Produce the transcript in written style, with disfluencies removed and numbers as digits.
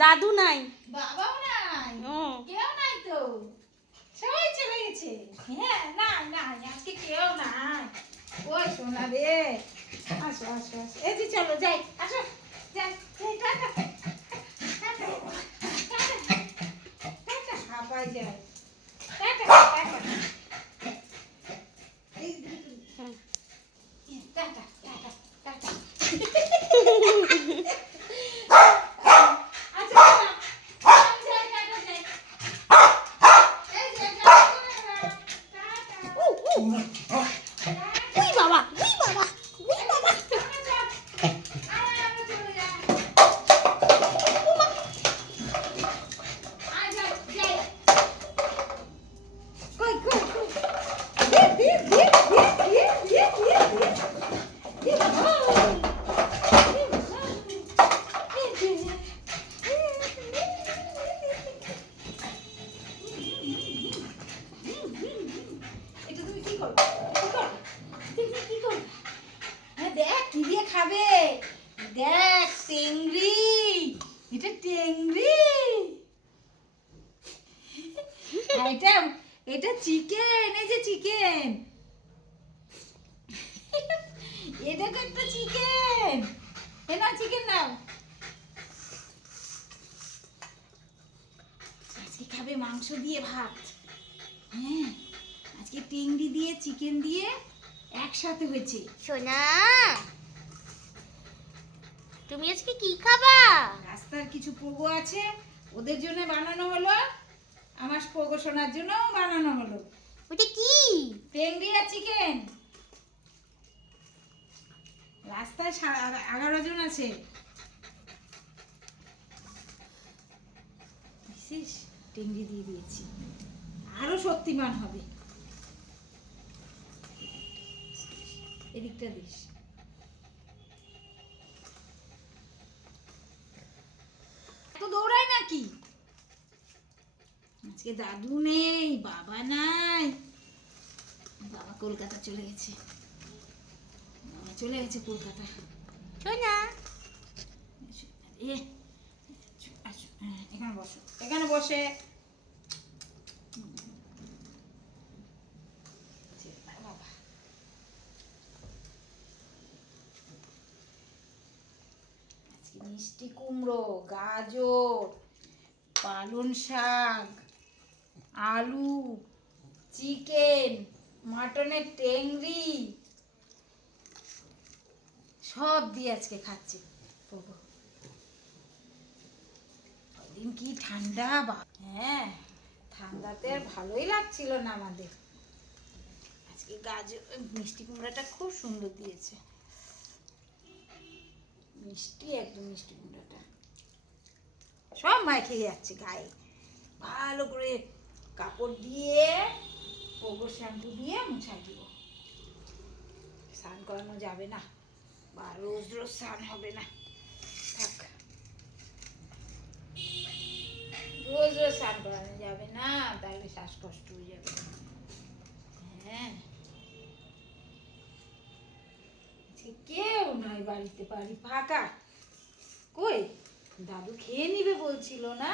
দাদু নাই, বাবাও নাই, ও কেউ নাই তো, সবাই চলে গেছে। হ্যাঁ, নাই নাই, আজকে কেউ নাই। ওই সোনা রে, আসো আসো আসো, এই যে চলো যাই, আসো যাই, যাই, টাটা টাটা টাটা টাটা, হাঁপাই যায়, টাটা টাটা, এই টাটা টাটা টাটা। আচ্ছা না, আমি যাই, টাটা যাই, এই যে যাই, টাটা। উই বাবা, উই বাবা, উই বাবা। এটা তুমি কি করবে? তুমি কি করবে? হ্যাঁ, দেখ কি দিয়ে খাবে, দেখ টেংরি, এটা টেংরি, আর এটা চিকেন, এই যে চিকেন, এটা তো একটা চিকেন, এ না চিকেন নাও, আজকে খাবে মাংস দিয়ে ভাত। হ্যাঁ, আজকে টেংরি দিয়ে চিকেন দিয়ে একসাথে হয়েছে। সোনা, তুমি আজকে কি খাবা? রাস্তার কিছু পোগো আছে, ওদের জন্য বানানো হলো, আমার পোগো শোনার জন্য বানানো হলো। ওটা কি? টেংরি আর চিকেন। রাস্তায় 11 জন আছে। বিশেষ টেংরি দিয়ে দিয়েছি, আরো শক্তিমান হবে। এদিকটা দিস। এত দৌড়ায় নাকি? আজকে দাদু নেই, বাবা নাই, বাবা কলকাতা চলে গেছে, বাবা চলে গেছে কলকাতা। সোনা, এ, আসো, হ্যাঁ, এখানে বসো, এখানে বসে। বাবা, আজকে মিষ্টি কুমড়ো, গাজর, পালং শাক, আলু, চিকেন, মাটনের টেংরি সব দিয়ে আজকে খাচ্ছি। দিন কি ঠান্ডা, হ্যাঁ, ঠান্ডাতে আর ভালোই লাগছিল না আমাদের। আজকে গাজর মিষ্টি কুমড়াটা খুব সুন্দর দিয়েছে, মিষ্টি একদম মিষ্টি কুমড়াটা, সব মাইকে যাচ্ছে গায়ে, ভালো করে কাপড় দিয়ে গোবর শ্যাম্পু দিয়ে মুছাই দিব। স্নান করানো যাবে না, বা রোজ রোজ স্নান হবে না, থাক, রোজ রোজ স্নান করানো যাবে না, তাহলে শ্বাসকষ্ট হয়ে যাবে। হ্যাঁ, কেউ নয় বাড়িতে, বাড়ি ফাঁকা। কই দাদু খেয়ে নিবে বলছিল না?